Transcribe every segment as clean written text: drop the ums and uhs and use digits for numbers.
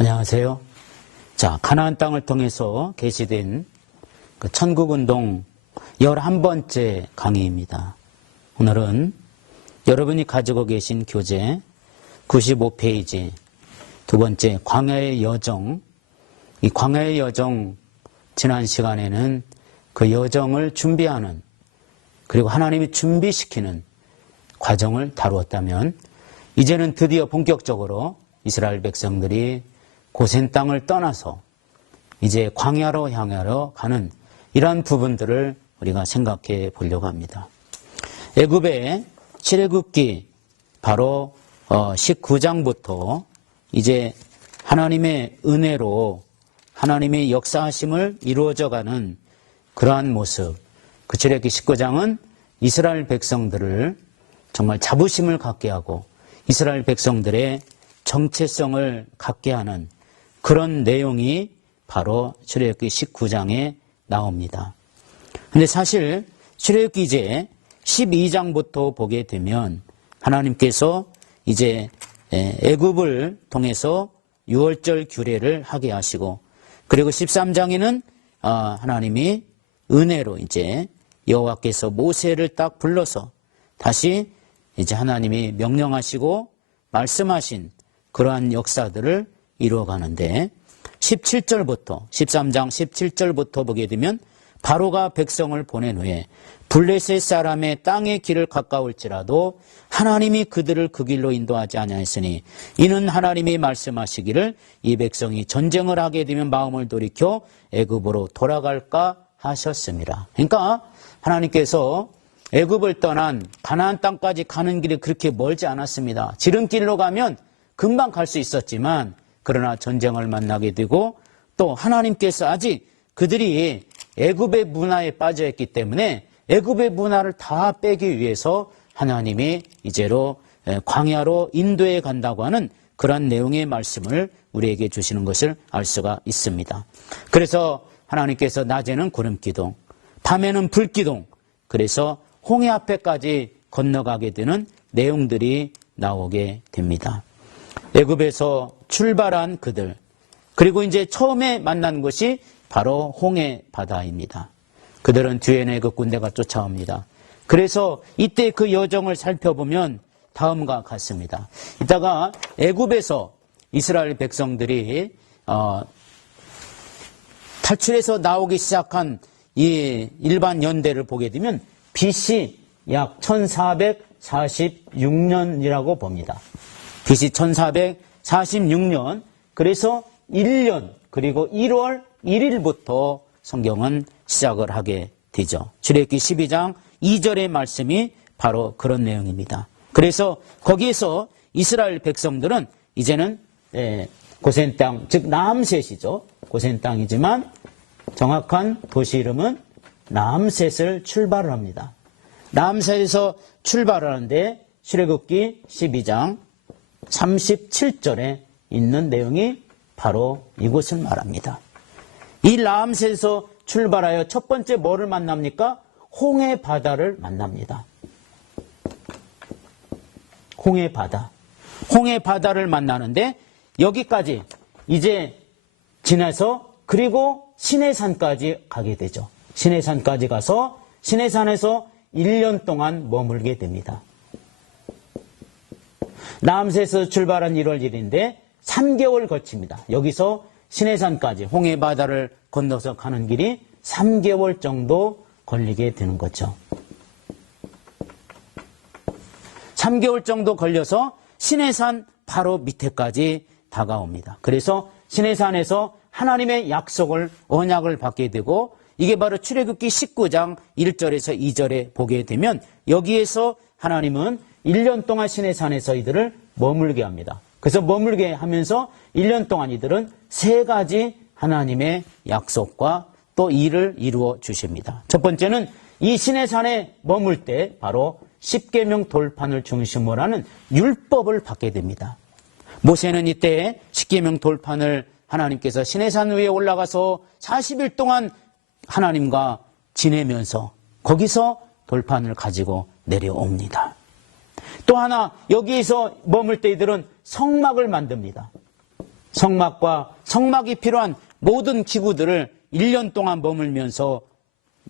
안녕하세요. 자, 가나안 땅을 통해서 게시된 그 천국운동 11번째 강의입니다. 오늘은 여러분이 가지고 계신 교재 95페이지 두 번째 광야의 여정. 이 광야의 여정, 지난 시간에는 그 여정을 준비하는, 그리고 하나님이 준비시키는 과정을 다루었다면, 이제는 드디어 본격적으로 이스라엘 백성들이 고센 땅을 떠나서 이제 광야로 향하러 가는 이러한 부분들을 우리가 생각해 보려고 합니다. 애굽의 출애굽기 바로 19장부터 이제 하나님의 은혜로 하나님의 역사하심을 이루어져가는 그러한 모습, 그 출애굽기 19장은 이스라엘 백성들을 정말 자부심을 갖게 하고 이스라엘 백성들의 정체성을 갖게 하는 그런 내용이 바로 출애굽기 19장에 나옵니다. 근데 사실 출애굽기 이제 12장부터 보게 되면 하나님께서 이제 애굽을 통해서 유월절 규례를 하게 하시고, 그리고 13장에는 하나님이 은혜로 이제 여호와께서 모세를 딱 불러서 다시 이제 하나님이 명령하시고 말씀하신 그러한 역사들을 이루어가는데, 17절부터 13장 17절부터 보게 되면 바로가 백성을 보낸 후에 블레셋 사람의 땅의 길을 가까울지라도 하나님이 그들을 그 길로 인도하지 아니하였으니 이는 하나님이 말씀하시기를 이 백성이 전쟁을 하게 되면 마음을 돌이켜 애굽으로 돌아갈까 하셨습니다. 그러니까 하나님께서 애굽을 떠난 가나안 땅까지 가는 길이 그렇게 멀지 않았습니다. 지름길로 가면 금방 갈 수 있었지만, 그러나 전쟁을 만나게 되고 또 하나님께서 아직 그들이 애굽의 문화에 빠져 있기 때문에 애굽의 문화를 다 빼기 위해서 하나님이 이제로 광야로 인도해 간다고 하는 그런 내용의 말씀을 우리에게 주시는 것을 알 수가 있습니다. 그래서 하나님께서 낮에는 구름기둥, 밤에는 불기둥, 그래서 홍해 앞에까지 건너가게 되는 내용들이 나오게 됩니다. 애굽에서 출발한 그들, 그리고 이제 처음에 만난 것이 바로 홍해 바다입니다. 그들은 뒤에는 애굽 군대가 쫓아옵니다. 그래서 이때 그 여정을 살펴보면 다음과 같습니다. 이따가 애굽에서 이스라엘 백성들이 탈출해서 나오기 시작한 이 일반 연대를 보게 되면 BC 약 1446년이라고 봅니다. BC 1446년, 그래서 1년, 그리고 1월 1일부터 성경은 시작을 하게 되죠. 출애굽기 12장 2절의 말씀이 바로 그런 내용입니다. 그래서 거기에서 이스라엘 백성들은 이제는 고센 땅, 즉 라암셋이죠. 고센 땅이지만 정확한 도시 이름은 라암셋을 출발을 합니다. 라암셋에서 출발하는데 출애굽기 12장 37절에 있는 내용이 바로 이곳을 말합니다. 이 라암셋에서 출발하여 첫 번째 뭐를 만납니까? 홍해 바다를 만납니다. 홍해 바다. 홍해 바다를 만나는데 여기까지 이제 지나서 그리고 시내산까지 가게 되죠. 시내산까지 가서 시내산에서 1년 동안 머물게 됩니다. 라암셋에서 출발한 1월 1일인데 3개월 거칩니다. 여기서 시내산까지 홍해 바다를 건너서 가는 길이 3개월 정도 걸리게 되는 거죠. 3개월 정도 걸려서 시내산 바로 밑에까지 다가옵니다. 그래서 시내산에서 하나님의 약속을, 언약을 받게 되고, 이게 바로 출애굽기 19장 1절에서 2절에 보게 되면 여기에서 하나님은 1년 동안 시내산에서 이들을 머물게 합니다. 그래서 머물게 하면서 1년 동안 이들은 3가지 하나님의 약속과 또 일을 이루어 주십니다. 첫 번째는 이 시내산에 머물 때 바로 십계명 돌판을 중심으로 하는 율법을 받게 됩니다. 모세는 이때 십계명 돌판을 하나님께서 시내산 위에 올라가서 40일 동안 하나님과 지내면서 거기서 돌판을 가지고 내려옵니다. 또 하나, 여기에서 머물 때 이들은 성막을 만듭니다. 성막과 성막이 필요한 모든 기구들을 1년 동안 머물면서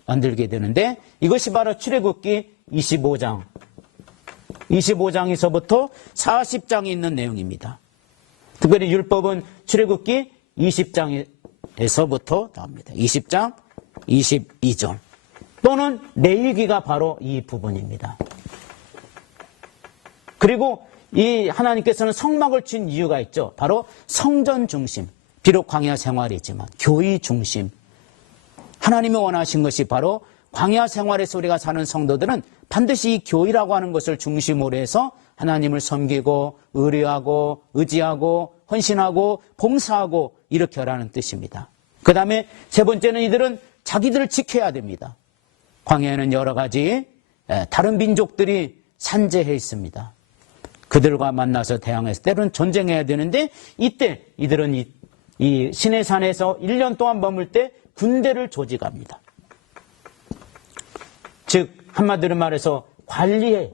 만들게 되는데 이것이 바로 출애굽기 25장. 25장에서부터 40장에 있는 내용입니다. 특별히 율법은 출애굽기 20장에서부터 나옵니다. 20장, 22절. 또는 레위기가 바로 이 부분입니다. 그리고 이 하나님께서는 성막을 준 이유가 있죠. 바로 성전 중심. 비록 광야 생활이지만 교회 중심. 하나님이 원하신 것이 바로 광야 생활에서 우리가 사는 성도들은 반드시 이 교회라고 하는 것을 중심으로 해서 하나님을 섬기고 의뢰하고 의지하고 헌신하고 봉사하고 이렇게 하라는 뜻입니다. 그 다음에 세 번째는 이들은 자기들을 지켜야 됩니다. 광야에는 여러 가지 다른 민족들이 산재해 있습니다. 그들과 만나서 대항해서 때로는 전쟁해야 되는데 이때 이들은 이 시내산에서 1년 동안 머물 때 군대를 조직합니다. 즉 한마디로 말해서 관리를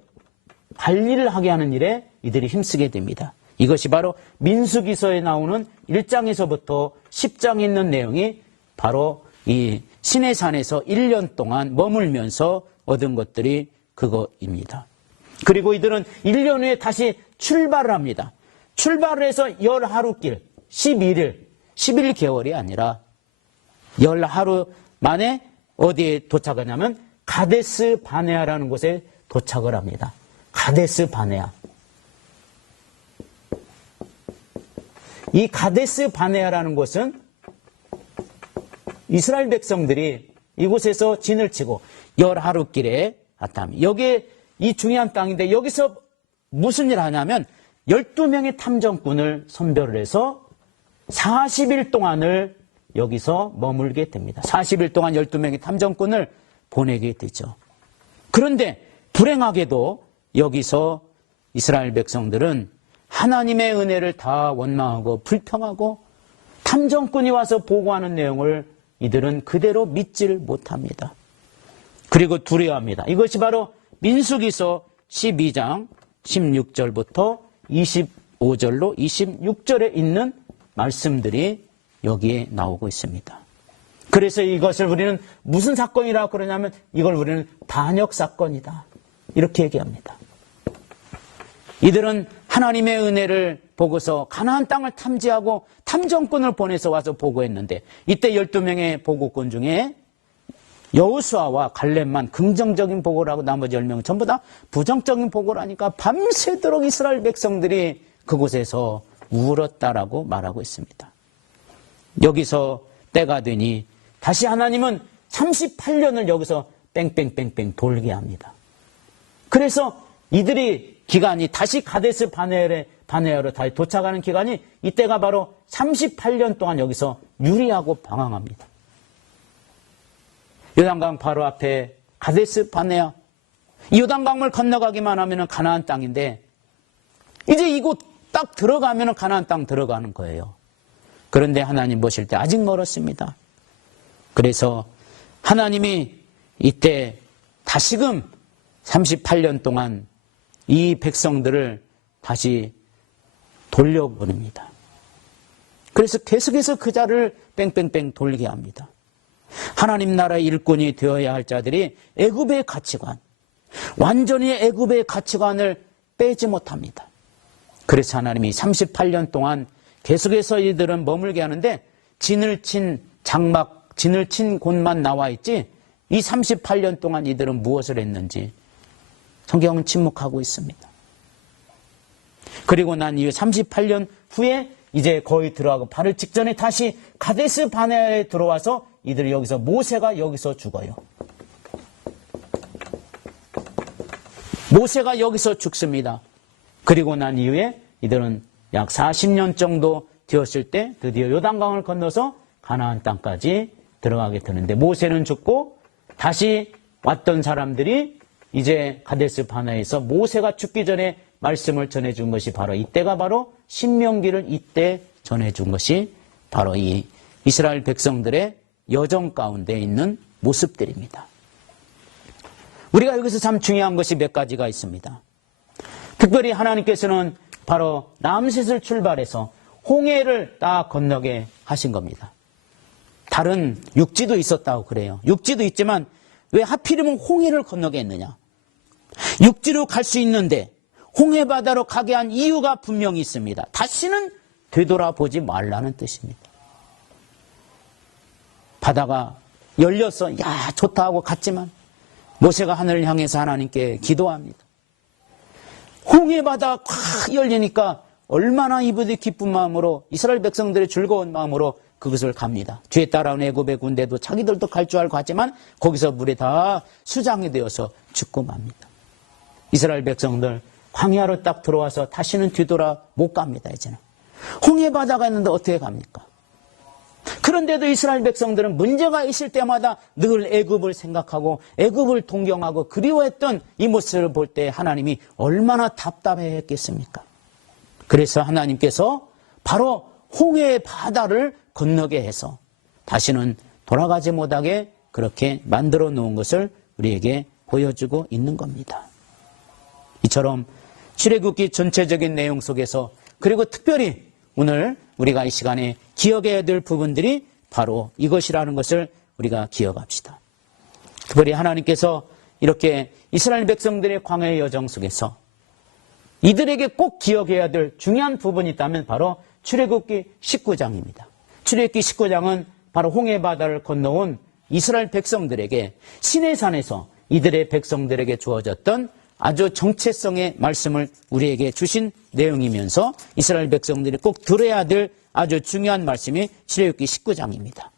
하게 하는 일에 이들이 힘쓰게 됩니다. 이것이 바로 민수기서에 나오는 1장에서부터 10장에 있는 내용이 바로 이 시내산에서 1년 동안 머물면서 얻은 것들이 그거입니다. 그리고 이들은 1년 후에 다시 출발을 합니다. 출발을 해서 10하루길, 11개월이 아니라 10하루 만에 어디에 도착하냐면 가데스 바네아라는 곳에 도착을 합니다. 가데스 바네아. 이 가데스 바네아라는 곳은 이스라엘 백성들이 이곳에서 진을 치고 10하루길에 왔답니다. 여기에 이 중요한 땅인데 여기서 무슨 일을 하냐면 12명의 탐정꾼을 선별을 해서 40일 동안을 여기서 머물게 됩니다. 40일 동안 12명의 탐정꾼을 보내게 되죠. 그런데 불행하게도 여기서 이스라엘 백성들은 하나님의 은혜를 다 원망하고 불평하고 탐정꾼이 와서 보고하는 내용을 이들은 그대로 믿지를 못합니다. 그리고 두려워합니다. 이것이 바로 민수기서 12장 16절부터 25절로 26절에 있는 말씀들이 여기에 나오고 있습니다. 그래서 이것을 우리는 무슨 사건이라고 그러냐면 이걸 우리는 반역 사건이다. 이렇게 얘기합니다. 이들은 하나님의 은혜를 보고서 가나안 땅을 탐지하고 탐정꾼을 보내서 와서 보고했는데 이때 12명의 보고꾼 중에 여호수아와 갈렙만 긍정적인 보고를 하고 나머지 10명은 전부 다 부정적인 보고를 하니까 밤새도록 이스라엘 백성들이 그곳에서 울었다라고 말하고 있습니다. 여기서 때가 되니 다시 하나님은 38년을 여기서 뺑뺑뺑뺑 돌게 합니다. 그래서 이들이 기간이 다시 가데스 바네아로 다시 도착하는 기간이 이때가 바로 38년 동안 여기서 유리하고 방황합니다. 요단강 바로 앞에 가데스 바네아. 이 요단강을 건너가기만 하면 가나안 땅인데 이제 이곳 딱 들어가면 가나안 땅 들어가는 거예요. 그런데 하나님 보실 때 아직 멀었습니다. 그래서 하나님이 이때 다시금 38년 동안 이 백성들을 다시 돌려보냅니다. 그래서 계속해서 그 자를 뺑뺑뺑 돌게 합니다. 하나님 나라의 일꾼이 되어야 할 자들이 애굽의 가치관, 완전히 애굽의 가치관을 빼지 못합니다. 그래서 하나님이 38년 동안 계속해서 이들은 머물게 하는데 진을 친 곳만 나와 있지 이 38년 동안 이들은 무엇을 했는지 성경은 침묵하고 있습니다. 그리고 난 이후 38년 후에 이제 거의 들어가고 바로 직전에 다시 가데스 바네아에 들어와서 이들이 여기서 모세가 여기서 죽어요. 모세가 여기서 죽습니다. 그리고 난 이후에 이들은 약 40년 정도 되었을 때 드디어 요단강을 건너서 가나안 땅까지 들어가게 되는데 모세는 죽고 다시 왔던 사람들이 이제 가데스 바네아에서 모세가 죽기 전에 말씀을 전해준 것이 바로 이때가 바로 신명기를 이때 전해준 것이 바로 이 이스라엘 백성들의 여정 가운데 있는 모습들입니다. 우리가 여기서 참 중요한 것이 몇 가지가 있습니다. 특별히 하나님께서는 바로 람셋을 출발해서 홍해를 딱 건너게 하신 겁니다. 다른 육지도 있었다고 그래요. 육지도 있지만 왜 하필이면 홍해를 건너게 했느냐? 육지로 갈 수 있는데 홍해 바다로 가게 한 이유가 분명히 있습니다. 다시는 되돌아보지 말라는 뜻입니다. 바다가 열려서 야 좋다 하고 갔지만 모세가 하늘을 향해서 하나님께 기도합니다. 홍해 바다가 콱 열리니까 얼마나 이분들이 기쁜 마음으로 이스라엘 백성들의 즐거운 마음으로 그것을 갑니다. 뒤에 따라온 애굽의 군대도 자기들도 갈 줄 알고 갔지만 거기서 물에 다 수장이 되어서 죽고 맙니다. 이스라엘 백성들 광야로 딱 들어와서 다시는 뒤돌아 못 갑니다. 이제는 홍해 바다가 있는데 어떻게 갑니까? 그런데도 이스라엘 백성들은 문제가 있을 때마다 늘 애굽을 생각하고 애굽을 동경하고 그리워했던 이 모습을 볼 때 하나님이 얼마나 답답해했겠습니까? 그래서 하나님께서 바로 홍해의 바다를 건너게 해서 다시는 돌아가지 못하게 그렇게 만들어 놓은 것을 우리에게 보여주고 있는 겁니다. 이처럼 출애굽기 전체적인 내용 속에서 그리고 특별히 오늘 우리가 이 시간에 기억해야 될 부분들이 바로 이것이라는 것을 우리가 기억합시다. 특별히 하나님께서 이렇게 이스라엘 백성들의 광야의 여정 속에서 이들에게 꼭 기억해야 될 중요한 부분이 있다면 바로 출애굽기 19장입니다. 출애굽기 19장은 바로 홍해 바다를 건너온 이스라엘 백성들에게 시내산에서 이들의 백성들에게 주어졌던 아주 정체성의 말씀을 우리에게 주신 내용이면서 이스라엘 백성들이 꼭 들어야 될 아주 중요한 말씀이 출애굽기 19장입니다.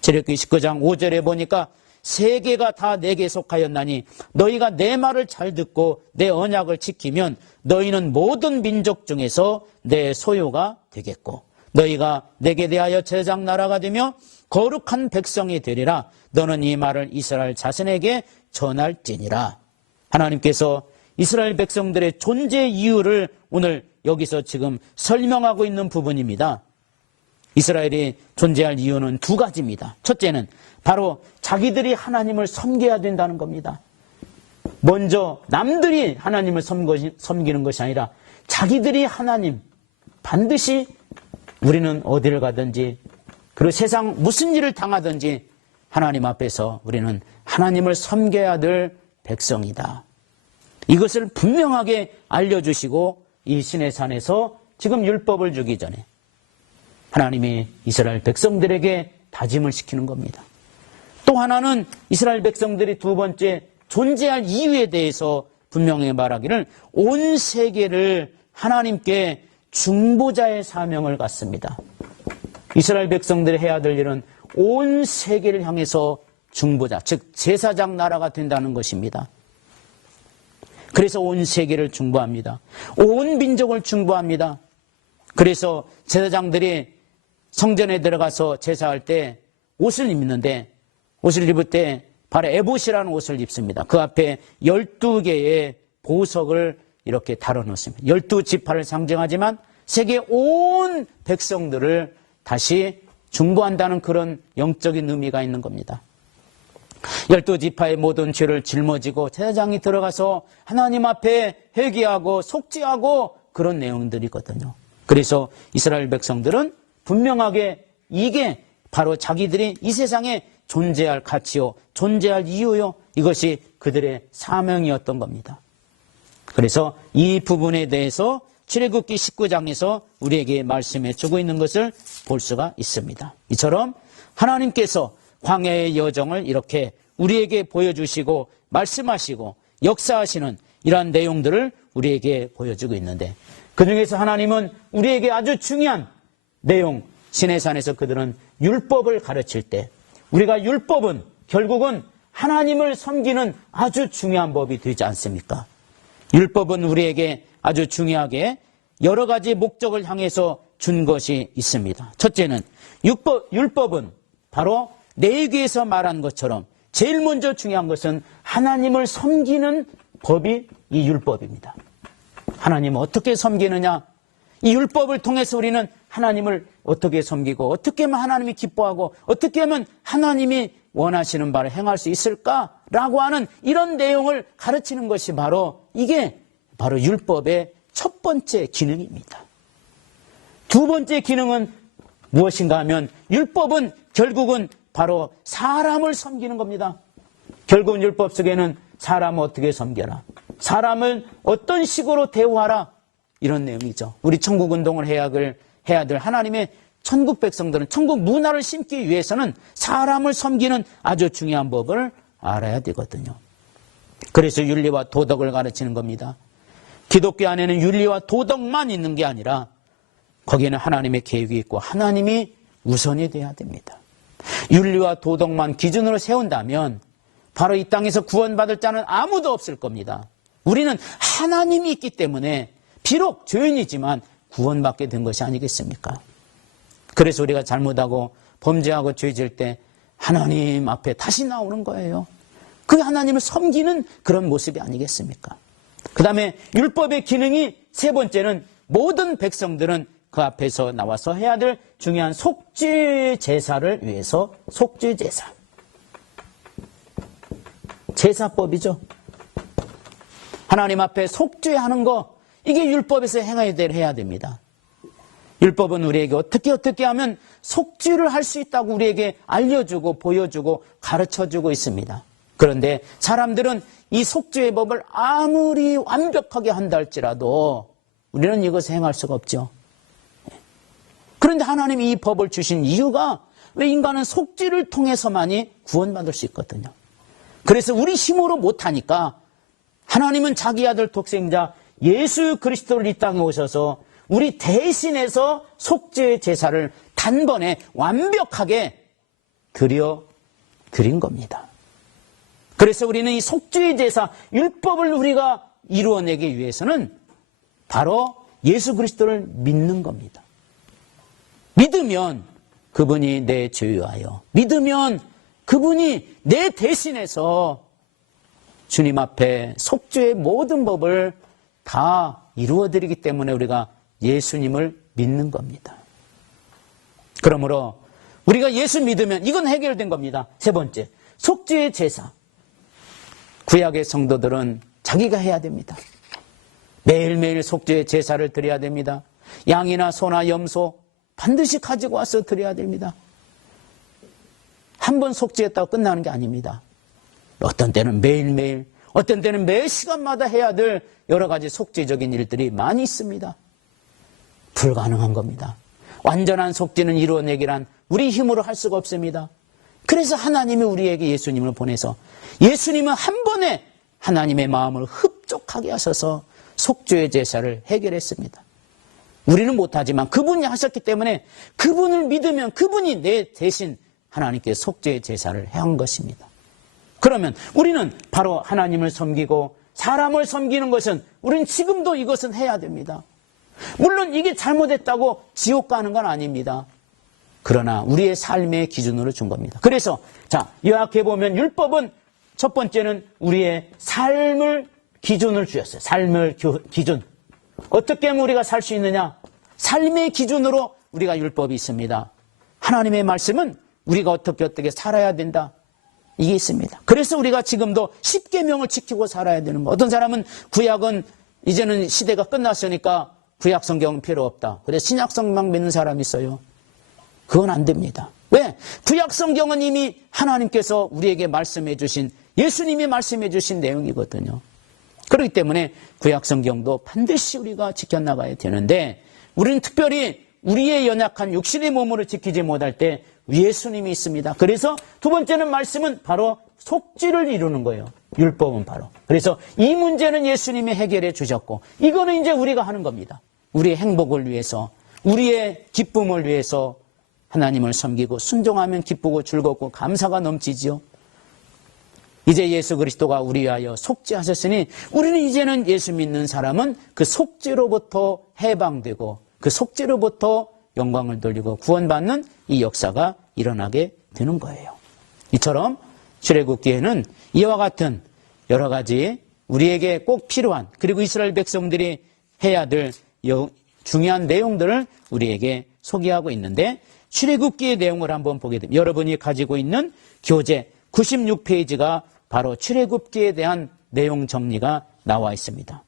출애굽기 19장 5절에 보니까 세계가 다 내게 속하였나니 너희가 내 말을 잘 듣고 내 언약을 지키면 너희는 모든 민족 중에서 내 소유가 되겠고 너희가 내게 대하여 제장 나라가 되며 거룩한 백성이 되리라. 너는 이 말을 이스라엘 자손에게 전할지니라. 하나님께서 이스라엘 백성들의 존재 이유를 오늘 여기서 지금 설명하고 있는 부분입니다. 이스라엘이 존재할 이유는 두 가지입니다. 첫째는 바로 자기들이 하나님을 섬겨야 된다는 겁니다. 먼저 남들이 하나님을 섬기는 것이 아니라 자기들이 하나님, 반드시 우리는 어디를 가든지 그리고 세상 무슨 일을 당하든지 하나님 앞에서 우리는 하나님을 섬겨야 될 백성이다. 이것을 분명하게 알려주시고 이 시내산에서 지금 율법을 주기 전에 하나님이 이스라엘 백성들에게 다짐을 시키는 겁니다. 또 하나는 이스라엘 백성들이 두 번째 존재할 이유에 대해서 분명히 말하기를 온 세계를 하나님께 중보자의 사명을 갖습니다. 이스라엘 백성들이 해야 될 일은 온 세계를 향해서 중보자, 즉 제사장 나라가 된다는 것입니다. 그래서 온 세계를 중보합니다. 온 민족을 중보합니다. 그래서 제사장들이 성전에 들어가서 제사할 때 옷을 입는데 옷을 입을 때 바로 에봇이라는 옷을 입습니다. 그 앞에 12개의 보석을 이렇게 달아놓습니다. 12지파를 상징하지만 세계 온 백성들을 다시 중보한다는 그런 영적인 의미가 있는 겁니다. 12지파의 모든 죄를 짊어지고 제사장이 들어가서 하나님 앞에 회개하고 속죄하고 그런 내용들이거든요. 그래서 이스라엘 백성들은 분명하게 이게 바로 자기들이 이 세상에 존재할 가치요, 존재할 이유요, 이것이 그들의 사명이었던 겁니다. 그래서 이 부분에 대해서 출애굽기 19장에서 우리에게 말씀해 주고 있는 것을 볼 수가 있습니다. 이처럼 하나님께서 광야의 여정을 이렇게 우리에게 보여주시고 말씀하시고 역사하시는 이러한 내용들을 우리에게 보여주고 있는데 그중에서 하나님은 우리에게 아주 중요한 내용, 시내산에서 그들은 율법을 가르칠 때 우리가 율법은 결국은 하나님을 섬기는 아주 중요한 법이 되지 않습니까? 율법은 우리에게 아주 중요하게 여러 가지 목적을 향해서 준 것이 있습니다. 첫째는 율법은 바로 레위기에서 말한 것처럼 제일 먼저 중요한 것은 하나님을 섬기는 법이 이 율법입니다. 하나님을 어떻게 섬기느냐? 이 율법을 통해서 우리는 하나님을 어떻게 섬기고 어떻게 하면 하나님이 기뻐하고 어떻게 하면 하나님이 원하시는 바를 행할 수 있을까라고 하는 이런 내용을 가르치는 것이 바로 이게 바로 율법의 첫 번째 기능입니다. 두 번째 기능은 무엇인가 하면 율법은 결국은 바로 사람을 섬기는 겁니다. 결국은 율법 속에는 사람을 어떻게 섬겨라, 사람을 어떤 식으로 대우하라, 이런 내용이죠. 우리 천국운동을 해야 될 하나님의 천국 백성들은 천국 문화를 심기 위해서는 사람을 섬기는 아주 중요한 법을 알아야 되거든요. 그래서 윤리와 도덕을 가르치는 겁니다. 기독교 안에는 윤리와 도덕만 있는 게 아니라 거기에는 하나님의 계획이 있고 하나님이 우선이 돼야 됩니다. 윤리와 도덕만 기준으로 세운다면 바로 이 땅에서 구원받을 자는 아무도 없을 겁니다. 우리는 하나님이 있기 때문에 비록 죄인이지만 구원받게 된 것이 아니겠습니까? 그래서 우리가 잘못하고 범죄하고 죄질 때 하나님 앞에 다시 나오는 거예요. 그 하나님을 섬기는 그런 모습이 아니겠습니까? 그 다음에 율법의 기능이 세 번째는 모든 백성들은 그 앞에서 나와서 해야 될 중요한 속죄 제사를 위해서 속죄 제사. 제사법이죠. 하나님 앞에 속죄하는 거, 이게 율법에서 해야 됩니다. 율법은 우리에게 어떻게 하면 속죄를 할 수 있다고 우리에게 알려주고 보여주고 가르쳐주고 있습니다. 그런데 사람들은 이 속죄의 법을 아무리 완벽하게 한다 할지라도 우리는 이것을 행할 수가 없죠. 그런데 하나님이 이 법을 주신 이유가 왜 인간은 속죄를 통해서만이 구원받을 수 있거든요. 그래서 우리 힘으로 못하니까 하나님은 자기 아들 독생자 예수 그리스도를 이 땅에 오셔서 우리 대신해서 속죄 제사를 단번에 완벽하게 드린 겁니다. 그래서 우리는 이 속죄 제사, 율법을 우리가 이루어내기 위해서는 바로 예수 그리스도를 믿는 겁니다. 믿으면 그분이 내 죄유하여, 믿으면 그분이 내 대신해서 주님 앞에 속죄의 모든 법을 다 이루어드리기 때문에 우리가 예수님을 믿는 겁니다. 그러므로 우리가 예수 믿으면 이건 해결된 겁니다. 세 번째, 속죄의 제사. 구약의 성도들은 자기가 해야 됩니다. 매일매일 속죄의 제사를 드려야 됩니다. 양이나 소나 염소 반드시 가지고 와서 드려야 됩니다. 한 번 속죄했다고 끝나는 게 아닙니다. 어떤 때는 매일매일, 어떤 때는 매 시간마다 해야 될 여러 가지 속죄적인 일들이 많이 있습니다. 불가능한 겁니다. 완전한 속죄는 이루어내기란 우리 힘으로 할 수가 없습니다. 그래서 하나님이 우리에게 예수님을 보내서 예수님은 한 번에 하나님의 마음을 흡족하게 하셔서 속죄의 제사를 해결했습니다. 우리는 못하지만 그분이 하셨기 때문에 그분을 믿으면 그분이 내 대신 하나님께 속죄의 제사를 한 것입니다. 그러면 우리는 바로 하나님을 섬기고 사람을 섬기는 것은 우리는 지금도 이것은 해야 됩니다. 물론 이게 잘못했다고 지옥 가는 건 아닙니다. 그러나 우리의 삶의 기준으로 준 겁니다. 그래서 요약해 보면 율법은 첫 번째는 우리의 삶을 기준을 주셨어요. 삶을 기준. 어떻게 하면 우리가 살 수 있느냐? 삶의 기준으로 우리가 율법이 있습니다. 하나님의 말씀은 우리가 어떻게 살아야 된다. 이게 있습니다. 그래서 우리가 지금도 십계명을 지키고 살아야 되는 거. 어떤 사람은 구약은 이제는 시대가 끝났으니까 구약 성경은 필요 없다. 그래서 신약 성경만 믿는 사람이 있어요. 그건 안 됩니다. 왜? 구약 성경은 이미 하나님께서 우리에게 말씀해 주신, 예수님이 말씀해 주신 내용이거든요. 그렇기 때문에 구약 성경도 반드시 우리가 지켜나가야 되는데, 우리는 특별히 우리의 연약한 육신의 몸으로 지키지 못할 때 예수님이 있습니다. 그래서 두 번째는 말씀은 바로 속죄를 이루는 거예요. 율법은 바로. 그래서 이 문제는 예수님이 해결해 주셨고, 이거는 이제 우리가 하는 겁니다. 우리의 행복을 위해서, 우리의 기쁨을 위해서 하나님을 섬기고 순종하면 기쁘고 즐겁고 감사가 넘치지요. 이제 예수 그리스도가 우리 위하여 속죄하셨으니 우리는 이제는 예수 믿는 사람은 그 속죄로부터 해방되고 그 속죄로부터 영광을 돌리고 구원받는 이 역사가 일어나게 되는 거예요. 이처럼 출애굽기에는 이와 같은 여러 가지 우리에게 꼭 필요한, 그리고 이스라엘 백성들이 해야 될 중요한 내용들을 우리에게 소개하고 있는데, 출애굽기의 내용을 한번 보게 됩니다. 여러분이 가지고 있는 교재 96페이지가 바로 출애굽기에 대한 내용 정리가 나와 있습니다.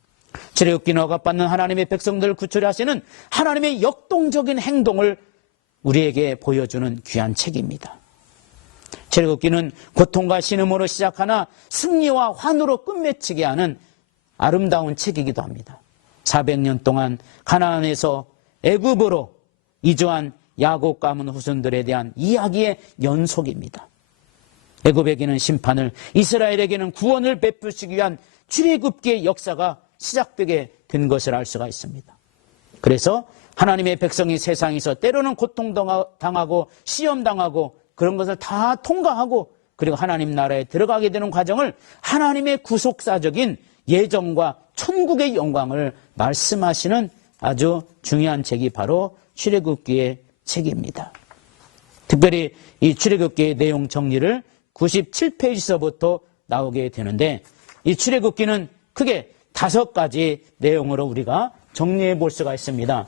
출애굽기는 억압받는 하나님의 백성들을 구출해 하시는 하나님의 역동적인 행동을 우리에게 보여주는 귀한 책입니다. 출애굽기는 고통과 신음으로 시작하나 승리와 환호로 끝맺히게 하는 아름다운 책이기도 합니다. 400년 동안 가나안에서 애굽으로 이주한 야곱 가문 후손들에 대한 이야기의 연속입니다. 애굽에게는 심판을, 이스라엘에게는 구원을 베푸시기 위한 출애굽기의 역사가 시작되게 된 것을 알 수가 있습니다. 그래서 하나님의 백성이 세상에서 때로는 고통당하고 시험당하고 그런 것을 다 통과하고 그리고 하나님 나라에 들어가게 되는 과정을 하나님의 구속사적인 예정과 천국의 영광을 말씀하시는 아주 중요한 책이 바로 출애굽기의 책입니다. 특별히 이 출애굽기의 내용 정리를 97페이지서부터 나오게 되는데 이 출애굽기는 크게 5가지 내용으로 우리가 정리해 볼 수가 있습니다.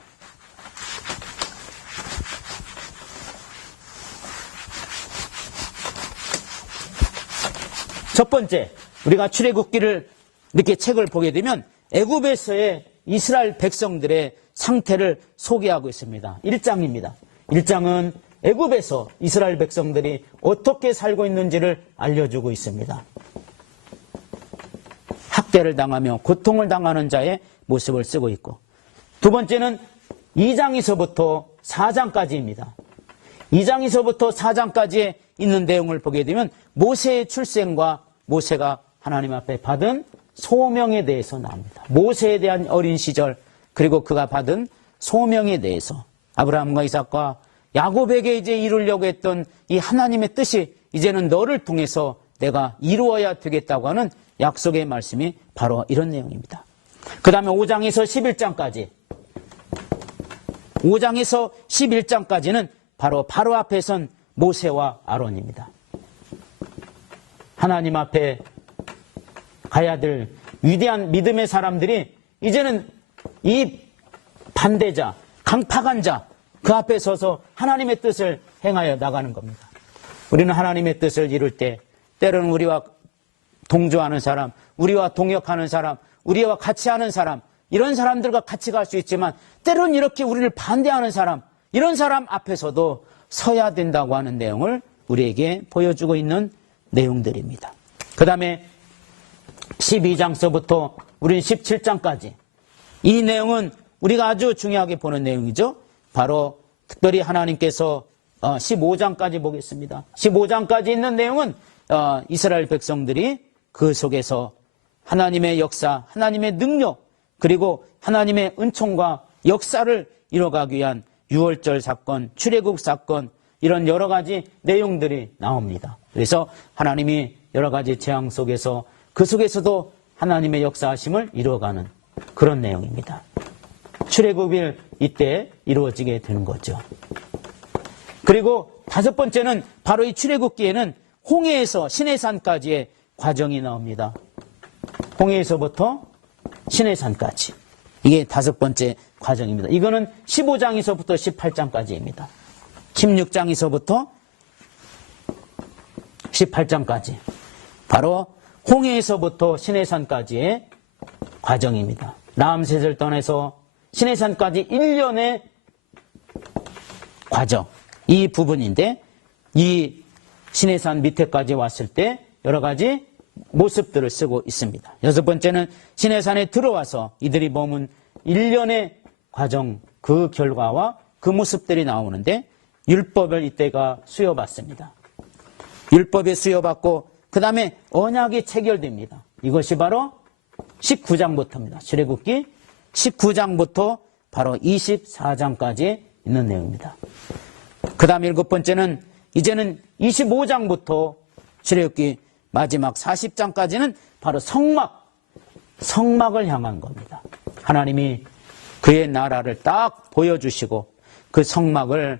첫 번째, 우리가 출애굽기를 이렇게 책을 보게 되면 애굽에서의 이스라엘 백성들의 상태를 소개하고 있습니다. 1장입니다. 1장은 애굽에서 이스라엘 백성들이 어떻게 살고 있는지를 알려주고 있습니다. 학대를 당하며 고통을 당하는 자의 모습을 쓰고 있고, 두 번째는 2장에서부터 4장까지입니다. 2장에서부터 4장까지에 있는 내용을 보게 되면 모세의 출생과 모세가 하나님 앞에 받은 소명에 대해서 나옵니다. 모세에 대한 어린 시절, 그리고 그가 받은 소명에 대해서 아브라함과 이삭과 야곱에게 이제 이루려고 했던 이 하나님의 뜻이 이제는 너를 통해서 내가 이루어야 되겠다고 하는 약속의 말씀이 바로 이런 내용입니다. 그 다음에 5장에서 11장까지 5장에서 11장까지는 바로 앞에 선 모세와 아론입니다. 하나님 앞에 가야 될 위대한 믿음의 사람들이 이제는 이 반대자, 강팍한 자, 그 앞에 서서 하나님의 뜻을 행하여 나가는 겁니다. 우리는 하나님의 뜻을 이룰 때 때로는 우리와 동조하는 사람, 우리와 동역하는 사람, 우리와 같이 하는 사람, 이런 사람들과 같이 갈 수 있지만 때로는 이렇게 우리를 반대하는 사람, 이런 사람 앞에서도 서야 된다고 하는 내용을 우리에게 보여주고 있는 내용들입니다. 그 다음에 12장서부터 우리는 17장까지 이 내용은 우리가 아주 중요하게 보는 내용이죠. 바로 특별히 하나님께서 15장까지 보겠습니다. 15장까지 있는 내용은 이스라엘 백성들이 그 속에서 하나님의 역사, 하나님의 능력, 그리고 하나님의 은총과 역사를 이뤄가기 위한 유월절 사건, 출애굽 사건, 이런 여러 가지 내용들이 나옵니다. 그래서 하나님이 여러 가지 재앙 속에서 그 속에서도 하나님의 역사하심을 이루어가는 그런 내용입니다. 출애굽일 이때 이루어지게 되는 거죠. 그리고 5번째는 바로 이 출애굽기에는 홍해에서 시내산까지의 과정이 나옵니다. 홍해에서부터 시내산까지. 이게 5번째 과정입니다. 이거는 15장에서부터 18장까지입니다. 16장에서부터 18장까지. 바로 홍해에서부터 시내산까지의 과정입니다. 라암셋을 떠나서 시내산까지 1년의 과정, 이 부분인데 이 시내산 밑에까지 왔을 때 여러 가지 모습들을 쓰고 있습니다. 6번째는 시내산에 들어와서 이들이 머문 1년의 과정, 그 결과와 그 모습들이 나오는데 율법을 이때가 수여받습니다. 율법이 수여받고 그 다음에 언약이 체결됩니다. 이것이 바로 19장부터입니다. 출애굽기 19장부터 바로 24장까지 있는 내용입니다. 그 다음 7번째는 이제는 25장부터 출애굽기 마지막 40장까지는 바로 성막을 향한 겁니다. 하나님이 그의 나라를 딱 보여주시고 그 성막을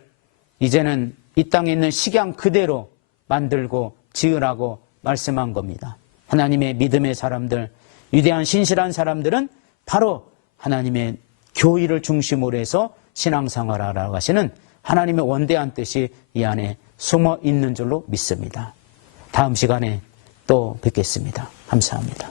이제는 이 땅에 있는 식양 그대로 만들고 지으라고 말씀한 겁니다. 하나님의 믿음의 사람들, 위대한 신실한 사람들은 바로 하나님의 교의를 중심으로 해서 신앙생활하라고 하시는 하나님의 원대한 뜻이 이 안에 숨어 있는 줄로 믿습니다. 다음 시간에 또 뵙겠습니다. 감사합니다.